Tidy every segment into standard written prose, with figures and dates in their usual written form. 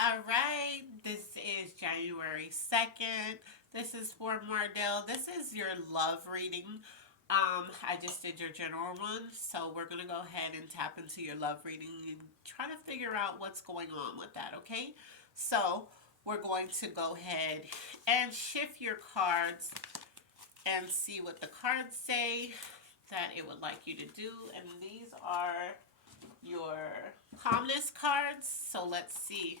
All right, this is January 2nd. This is for Mardell. This is your love reading. I just did your general one, so we're going to go ahead and tap into your love reading and try to figure out what's going on with that, okay? So, we're going to go ahead and shift your cards and see what the cards say that it would like you to do. And these are your calmness cards. So, let's see.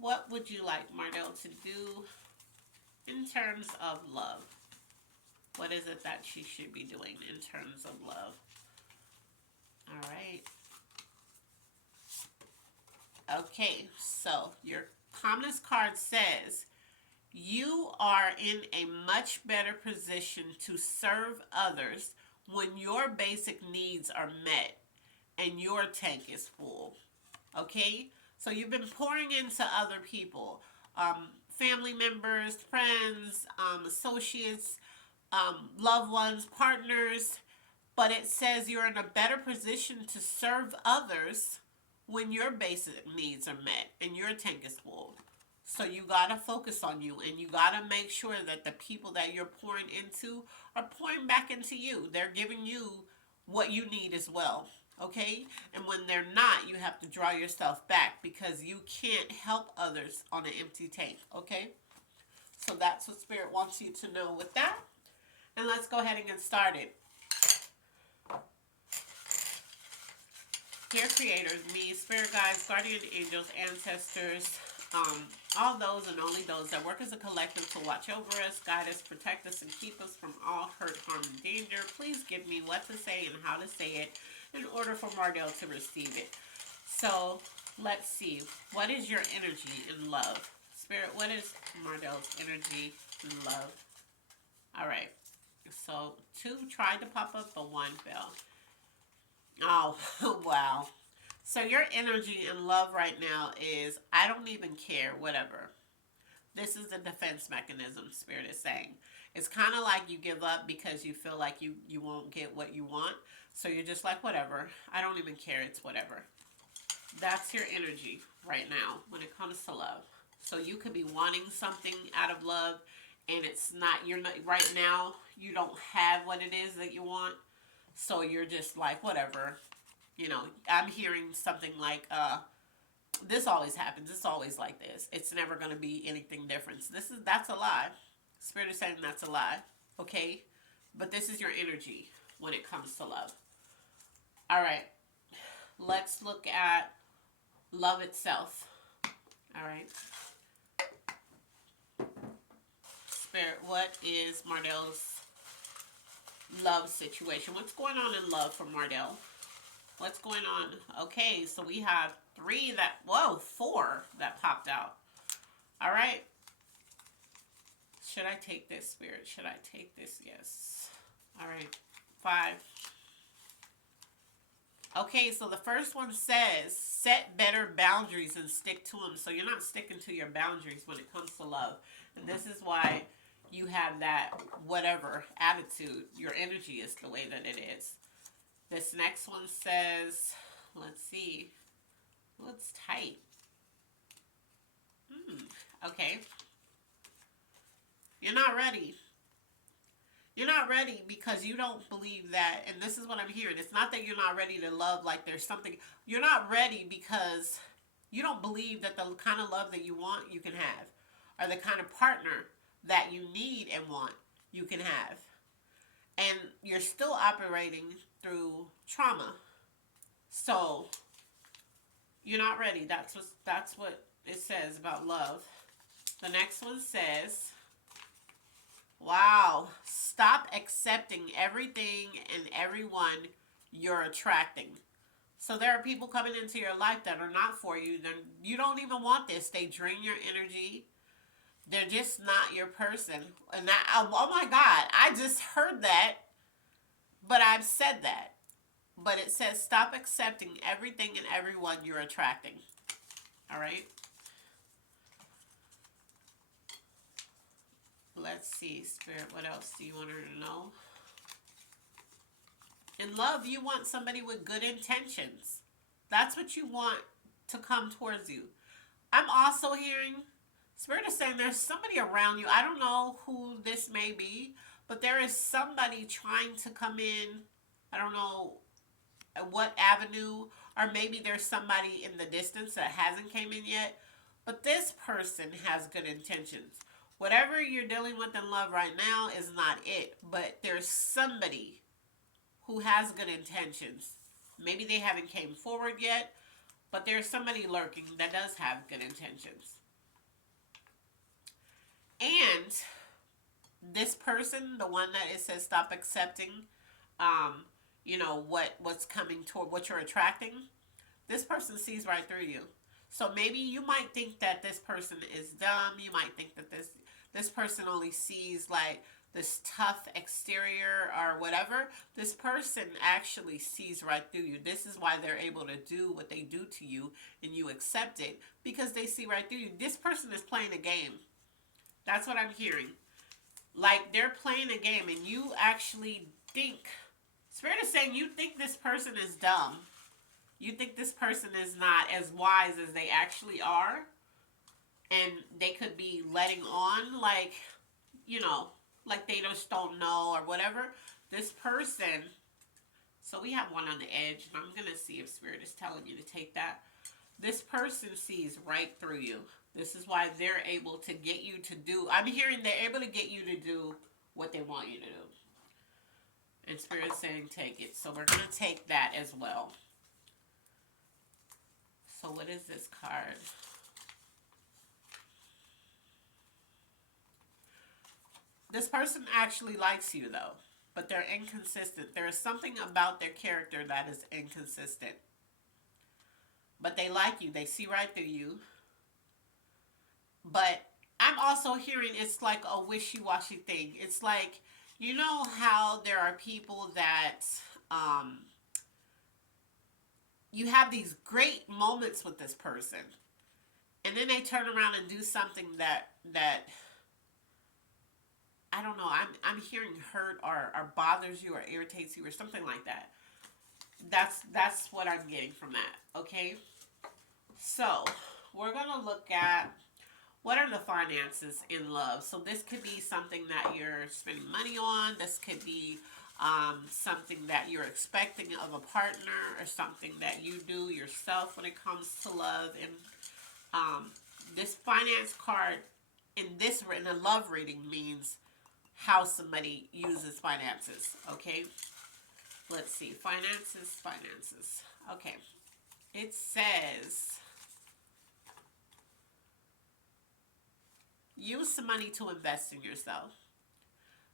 What would you like Mardell to do in terms of love? What is it that she should be doing in terms of love? All right. Okay, so your calmness card says you are in a much better position to serve others when your basic needs are met and your tank is full. Okay? So you've been pouring into other people, family members, friends, associates, loved ones, partners, but it says you're in a better position to serve others when your basic needs are met and your tank is full. So you gotta focus on you and you gotta make sure that the people that you're pouring into are pouring back into you. They're giving you what you need as well. Okay? And when they're not, you have to draw yourself back because you can't help others on an empty tank. Okay? So that's what Spirit wants you to know with that. And let's go ahead and get started. Dear creators, me, spirit guides, guardian angels, ancestors, all those and only those that work as a collective to watch over us, guide us, protect us, and keep us from all hurt, harm, and danger. Please give me what to say and how to say it in order for Mardell to receive it. So let's see. What is your energy in love? Spirit, what is Mardell's energy in love? All right. So 2 tried to pop up, but 1 fell. Oh, wow. So your energy in love right now is I don't even care, whatever. This is the defense mechanism, Spirit is saying. It's kind of like you give up because you feel like you won't get what you want. So you're just like, whatever. I don't even care. It's whatever. That's your energy right now when it comes to love. So you could be wanting something out of love and it's not, you're not, right now, you don't have what it is that you want. So you're just like, whatever. You know, I'm hearing something like, this always happens. It's always like this. It's never going to be anything different. So that's a lie. Spirit is saying that's a lie. Okay? But this is your energy when it comes to love. All right. Let's look at love itself. All right. Spirit, what is Mardell's love situation? What's going on in love for Mardell? What's going on? Okay, so we have 3 that, whoa, 4 that popped out. All right. Should I take this, Spirit? Should I take this? Yes. All right. 5. Okay, so the first one says set better boundaries and stick to them. So you're not sticking to your boundaries when it comes to love. And this is why you have that whatever attitude. Your energy is the way that it is. This next one says, let's see. Oh, it's tight. Okay. You're not ready. You're not ready because you don't believe that, and this is what I'm hearing. It's not that you're not ready to love, like there's something. You're not ready because you don't believe that the kind of love that you want, you can have, or the kind of partner that you need and want, you can have. And you're still operating through trauma. So you're not ready. That's what it says about love. The next one says, wow, stop accepting everything and everyone you're attracting. So there are people coming into your life that are not for you. You don't even want this. They drain your energy. They're just not your person. And that, oh my God, I just heard that, but I've said that. But it says stop accepting everything and everyone you're attracting. All right? Let's see, Spirit, what else do you want her to know? In love, you want somebody with good intentions. That's what you want to come towards you. I'm also hearing Spirit is saying there's somebody around you. I don't know who this may be, but there is somebody trying to come in. I don't know what avenue, or maybe there's somebody in the distance that hasn't came in yet. But this person has good intentions. Whatever you're dealing with in love right now is not it, but there's somebody who has good intentions. Maybe they haven't came forward yet, but there's somebody lurking that does have good intentions. And this person, the one that it says stop accepting, um, what's coming toward what you're attracting, this person sees right through you. So maybe you might think that this person is dumb. You might think that this person only sees like this tough exterior or whatever. This person actually sees right through you. This is why they're able to do what they do to you and you accept it because they see right through you. This person is playing a game. That's what I'm hearing. Like they're playing a game and you actually think, Spirit is saying you think this person is dumb. You think this person is not as wise as they actually are. And they could be letting on like they just don't know or whatever. This person, so we have one on the edge, and I'm going to see if Spirit is telling you to take that. This person sees right through you. This is why they're able to get you to do, I'm hearing they're able to get you to do what they want you to do. And Spirit's saying take it. So we're going to take that as well. So what is this card? This person actually likes you though, but they're inconsistent. There is something about their character that is inconsistent. But they like you. They see right through you. But I'm also hearing it's like a wishy-washy thing. It's like, you know how there are people that you have these great moments with this person, and then they turn around and do something that I don't know. I'm hearing hurt or bothers you or irritates you or something like that. That's what I'm getting from that. Okay. So we're gonna look at what are the finances in love. So this could be something that you're spending money on. This could be something that you're expecting of a partner, or something that you do yourself when it comes to love. And this finance card in a love reading means how somebody uses finances. Okay, let's see. Finances. Okay, it says use some money to invest in yourself.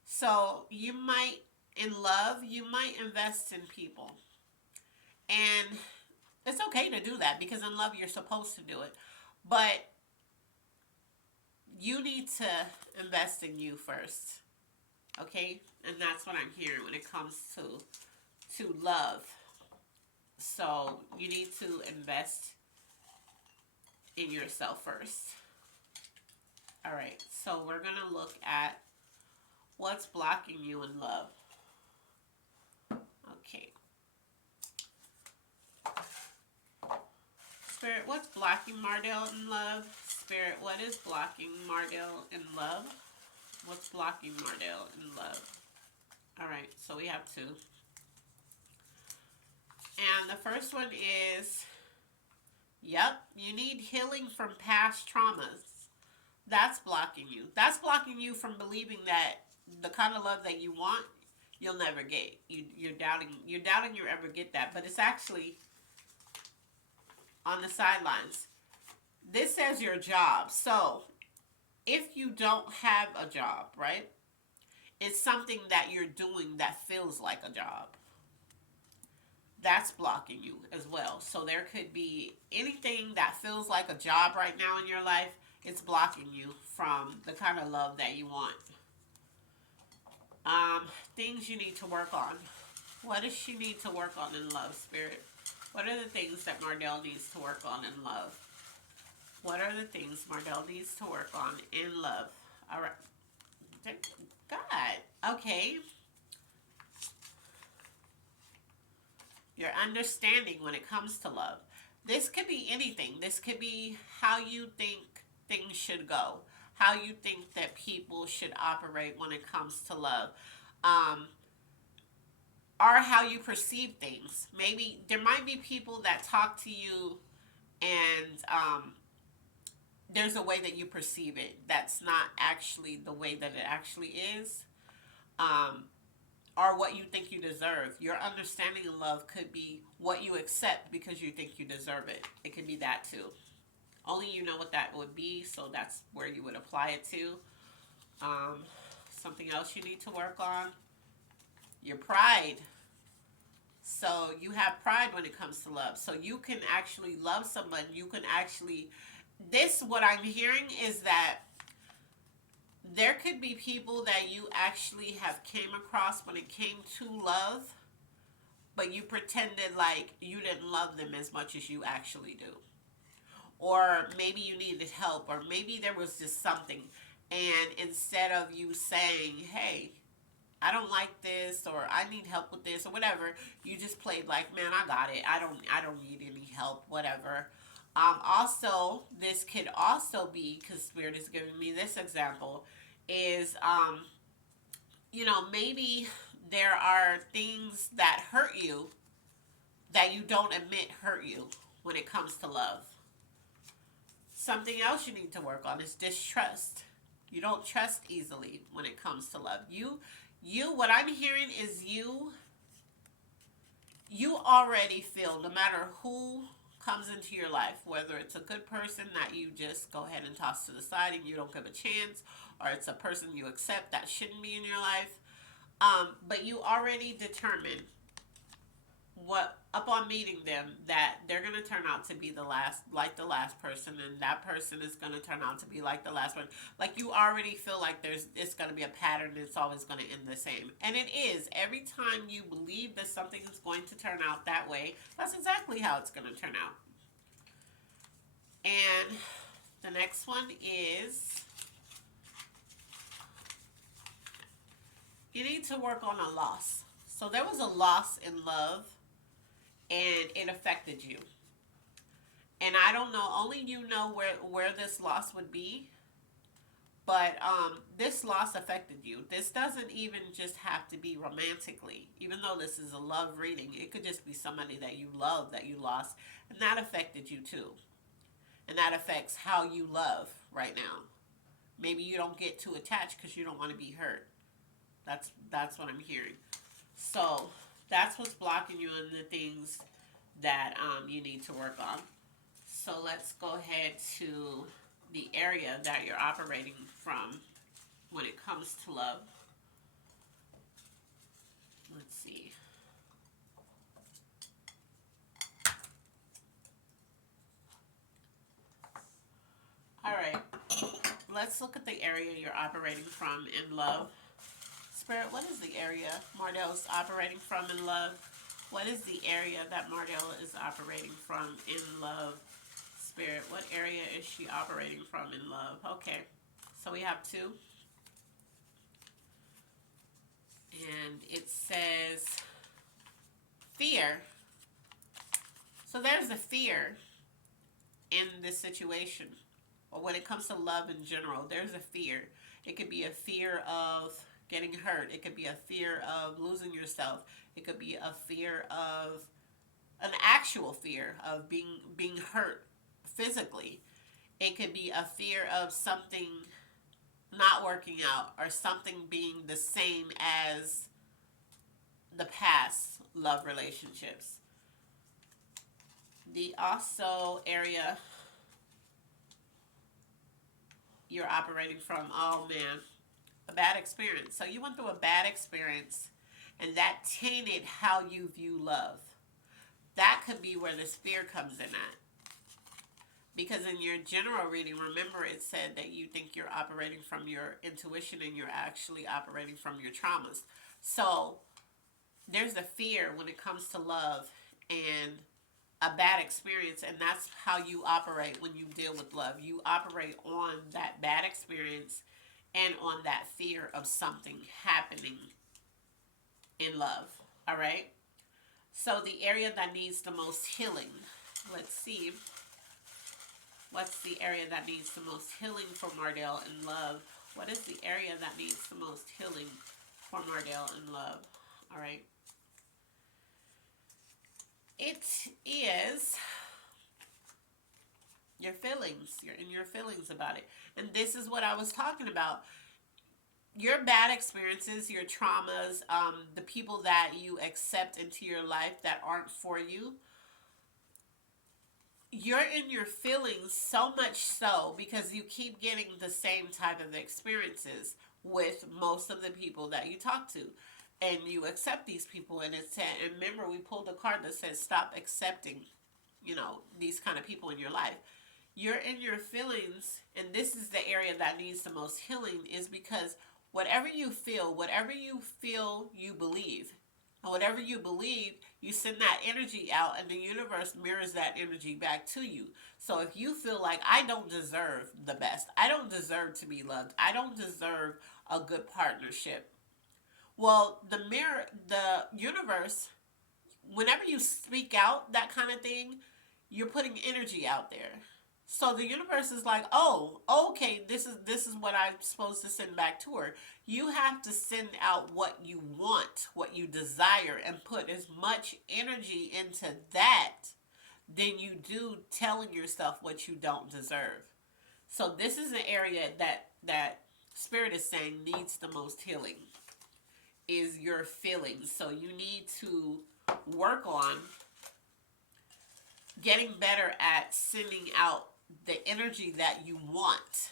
So you might, in love, you might invest in people. And it's okay to do that because in love you're supposed to do it. But you need to invest in you first. Okay? And that's what I'm hearing when it comes to love. So you need to invest in yourself first. All right, so we're going to look at what's blocking you in love. Okay. Spirit, what's blocking Mardell in love? Spirit, what is blocking Mardell in love? What's blocking Mardell in love? All right, so we have two. And the first one is, yep, you need healing from past traumas. That's blocking you. That's blocking you from believing that the kind of love that you want, you'll never get. You're doubting you ever get that. But it's actually on the sidelines. This says your job. So if you don't have a job, right? It's something that you're doing that feels like a job. That's blocking you as well. So there could be anything that feels like a job right now in your life. It's blocking you from the kind of love that you want. Things you need to work on. What does she need to work on in love, Spirit? What are the things that Mardell needs to work on in love? What are the things Mardell needs to work on in love? All right. God. Okay. Your understanding when it comes to love. This could be anything. This could be how you think things should go, how you think that people should operate when it comes to love, um, or how you perceive things. Maybe there might be people that talk to you and there's a way that you perceive it that's not actually the way that it actually is. Um, or what you think you deserve. Your understanding of love could be what you accept because you think you deserve it. It could be that too. Only you know what that would be, so that's where you would apply it to. Um, Something else you need to work on, your pride. So you have pride when it comes to love. So you can actually love someone. You can actually, this, what I'm hearing is that there could be people that you actually have came across when it came to love, but you pretended like you didn't love them as much as you actually do. Or maybe you needed help, or maybe there was just something. And instead of you saying, hey, I don't like this, or I need help with this, or whatever, you just played like, man, I got it. I don't need any help, whatever. Also, this could also be, because Spirit is giving me this example, is maybe there are things that hurt you that you don't admit hurt you when it comes to love. Something else you need to work on is distrust. You don't trust easily when it comes to love. What I'm hearing is you already feel, no matter who comes into your life, whether it's a good person that you just go ahead and toss to the side and you don't give a chance, or it's a person you accept that shouldn't be in your life, but you already determined what upon meeting them that they're going to turn out to be the last, like the last person, and that person is going to turn out to be like the last one. Like, you already feel like it's going to be a pattern, it's always going to end the same, and it is. Every time you believe that something is going to turn out that way, that's exactly how it's going to turn out. And the next one is, you need to work on a loss. So there was a loss in love and it affected you. And I don't know, only you know where this loss would be, but this loss affected you. This doesn't even just have to be romantically. Even though this is a love reading, it could just be somebody that you love that you lost, and that affected you too. And that affects how you love right now. Maybe you don't get too attached because you don't want to be hurt. That's what I'm hearing. So that's what's blocking you in the things that you need to work on. So let's go ahead to the area that you're operating from when it comes to love. Let's see. All right. Let's look at the area you're operating from in love. Spirit, what is the area Mardell is operating from in love? What is the area that Mardell is operating from in love? Spirit, what area is she operating from in love? Okay, so we have two. And it says fear. So there's a fear in this situation. Or when it comes to love in general, there's a fear. It could be a fear of getting hurt. It could be a fear of losing yourself. It could be a fear of an actual fear of being hurt physically. It could be a fear of something not working out or something being the same as the past love relationships. The also area you're operating from, oh man, a bad experience. So you went through a bad experience and that tainted how you view love. That could be where this fear comes in at. Because in your general reading, remember it said that you think you're operating from your intuition and you're actually operating from your traumas. So there's a fear when it comes to love and a bad experience, and that's how you operate when you deal with love. You operate on that bad experience and on that fear of something happening in love. All right? So the area that needs the most healing, Let's see. What's the area that needs the most healing for Mardale in love? What is the area that needs the most healing for Mardale in love? All right. It is your feelings. You're in your feelings about it. And this is what I was talking about. Your bad experiences, your traumas, the people that you accept into your life that aren't for you, you're in your feelings so much so because you keep getting the same type of experiences with most of the people that you talk to. And you accept these people, and it said, and remember, we pulled a card that says stop accepting, these kind of people in your life. You're in your feelings, and this is the area that needs the most healing, is because whatever you feel, you believe. And whatever you believe, you send that energy out, and the universe mirrors that energy back to you. So if you feel like, I don't deserve the best, I don't deserve to be loved, I don't deserve a good partnership, well, the universe, whenever you speak out that kind of thing, you're putting energy out there. So the universe is like, oh, okay, this is what I'm supposed to send back to her. You have to send out what you want, what you desire, and put as much energy into that than you do telling yourself what you don't deserve. So this is an area that Spirit is saying needs the most healing, is your feelings. So you need to work on getting better at sending out the energy that you want.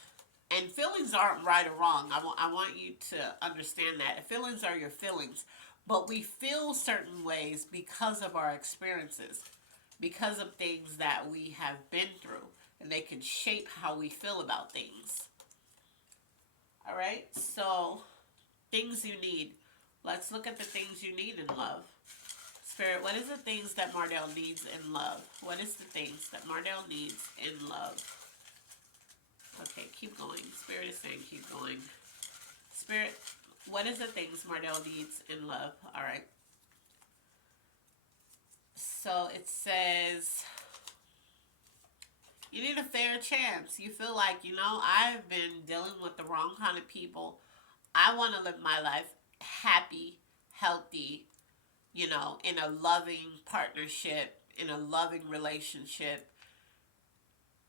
And feelings aren't right or wrong. I want you to understand that. Feelings are your feelings. But we feel certain ways because of our experiences, because of things that we have been through. And they can shape how we feel about things. All right? So, things you need. Let's look at the things you need in love. Spirit, what is the things that Mardale needs in love? What is the things that Mardale needs in love? Okay, keep going. Spirit is saying keep going. Spirit, what is the things Mardale needs in love? All right. So it says, you need a fair chance. You feel like, I've been dealing with the wrong kind of people. I want to live my life happy, healthy, in a loving partnership, in a loving relationship.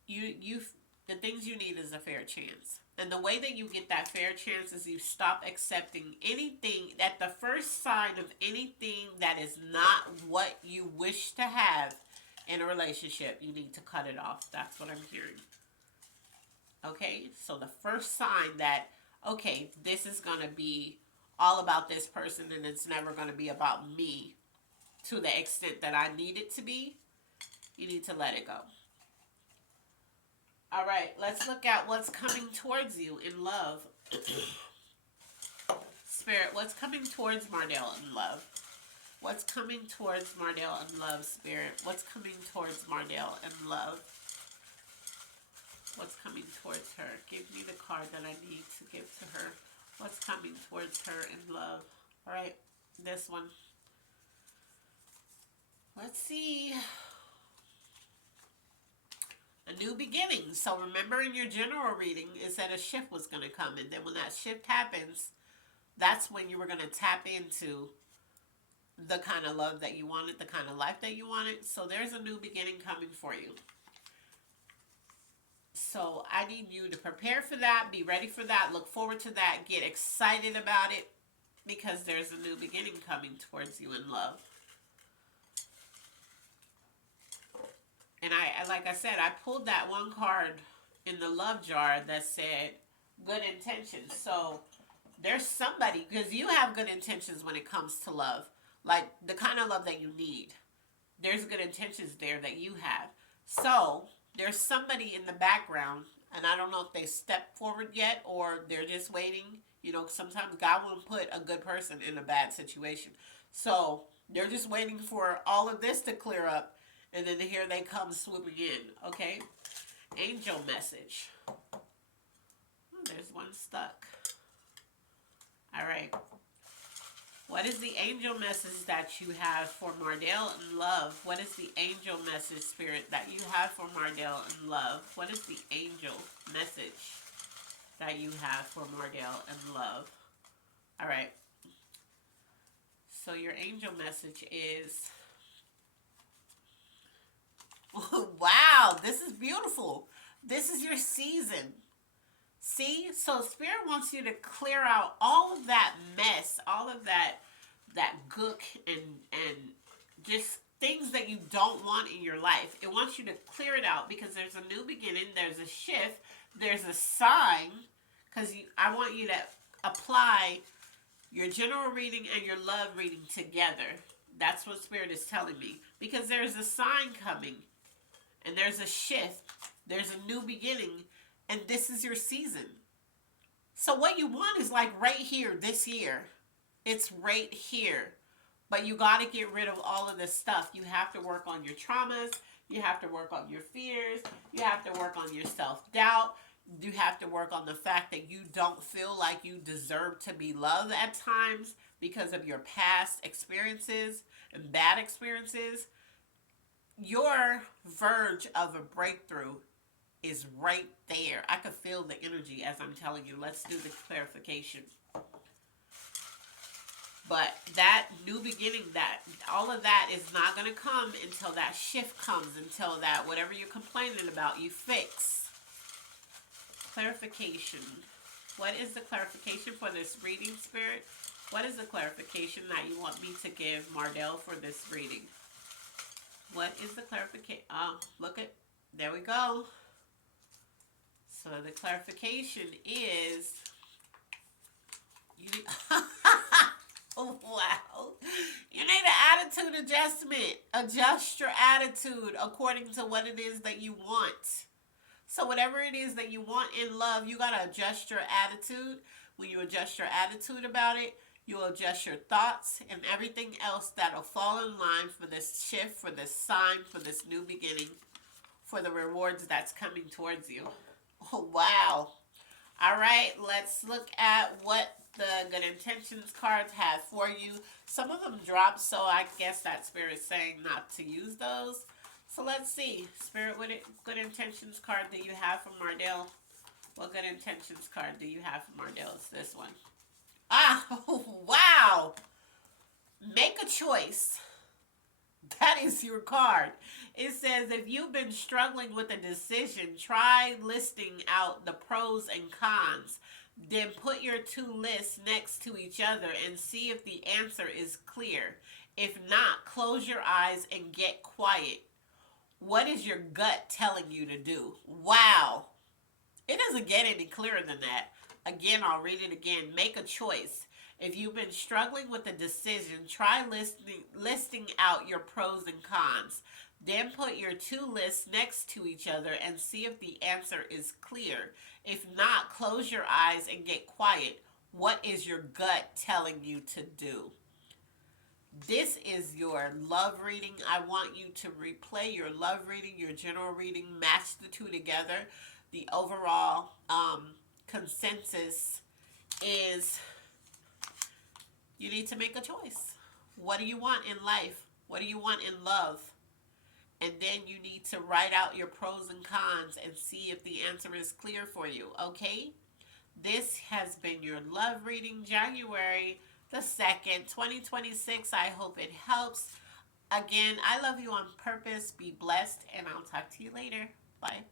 The things you need is a fair chance. And the way that you get that fair chance is you stop accepting anything, at the first sign of anything that is not what you wish to have in a relationship, you need to cut it off. That's what I'm hearing. Okay? So the first sign that, okay, this is going to be all about this person and it's never going to be about me to the extent that I need it to be, you need to let it go. All right, let's look at what's coming towards you in love. Spirit, what's coming towards Mardale in love? What's coming towards Mardale in love, Spirit? What's coming towards Mardale in love? What's coming towards her? Give me the card that I need to give to her. What's coming towards her in love? All right, this one. Let's see. A new beginning. So remember, in your general reading, it said a shift was going to come. And then when that shift happens, that's when you were going to tap into the kind of love that you wanted, the kind of life that you wanted. So there's a new beginning coming for you. So I need you to prepare for that, be ready for that, look forward to that, get excited about it, because there's a new beginning coming towards you in love. And like I said, I pulled that one card in the love jar that said good intentions. So there's somebody, because you have good intentions when it comes to love, like the kind of love that you need. There's good intentions there that you have. So there's somebody in the background, and I don't know if they stepped forward yet or they're just waiting. Sometimes God won't put a good person in a bad situation. So they're just waiting for all of this to clear up, and then here they come swooping in. Okay? Angel message. There's one stuck. All right. What is the angel message that you have for Mardell in love? What is the angel message, Spirit, that you have for Mardell in love? What is the angel message that you have for Mardell in love? All right. So your angel message is, wow, this is beautiful. This is your season. See, so Spirit wants you to clear out all of that mess, all of that gook and just things that you don't want in your life. It wants you to clear it out because there's a new beginning, there's a shift, there's a sign. Because I want you to apply your general reading and your love reading together. That's what Spirit is telling me. Because there's a sign coming, and there's a shift, there's a new beginning, and this is your season. So what you want is like right here, this year. It's right here. But you got to get rid of all of this stuff. You have to work on your traumas. You have to work on your fears. You have to work on your self-doubt. You have to work on the fact that you don't feel like you deserve to be loved at times because of your past experiences and bad experiences. Your verge of a breakthrough is right there. I could feel the energy as I'm telling you. Let's do the clarification. But that new beginning, that all of that is not going to come until that shift comes, until that whatever you're complaining about, you fix. Clarification. What is the clarification for this reading, Spirit? What is the clarification that you want me to give Mardell for this reading? What is the clarification? Oh, look at, there we go. So the clarification is, you need, oh, wow. You need an attitude adjustment. Adjust your attitude according to what it is that you want. So whatever it is that you want in love, you got to adjust your attitude. When you adjust your attitude about it, you'll adjust your thoughts and everything else that'll fall in line for this shift, for this sign, for this new beginning, for the rewards that's coming towards you. Oh, wow. All right, let's look at what the Good Intentions cards have for you. Some of them dropped, so I guess that Spirit's saying not to use those. So let's see. Spirit, what Good Intentions card do you have for Mardell? What Good Intentions card do you have for Mardell? It's this one. Ah, wow. Make a choice. That is your card. It says if you've been struggling with a decision, try listing out the pros and cons. Then put your two lists next to each other and see if the answer is clear. If not, close your eyes and get quiet. What is your gut telling you to do? Wow. It doesn't get any clearer than that. Again, I'll read it again. Make a choice. If you've been struggling with a decision, try listing out your pros and cons. Then put your two lists next to each other and see if the answer is clear. If not, close your eyes and get quiet. What is your gut telling you to do? This is your love reading. I want you to replay your love reading, your general reading, match the two together. The overall consensus is you need to make a choice. What do you want in life? What do you want in love? And then you need to write out your pros and cons and see if the answer is clear for you, okay? This has been your love reading, January the 2nd, 2026. I hope it helps. Again, I love you on purpose. Be blessed, and I'll talk to you later. Bye.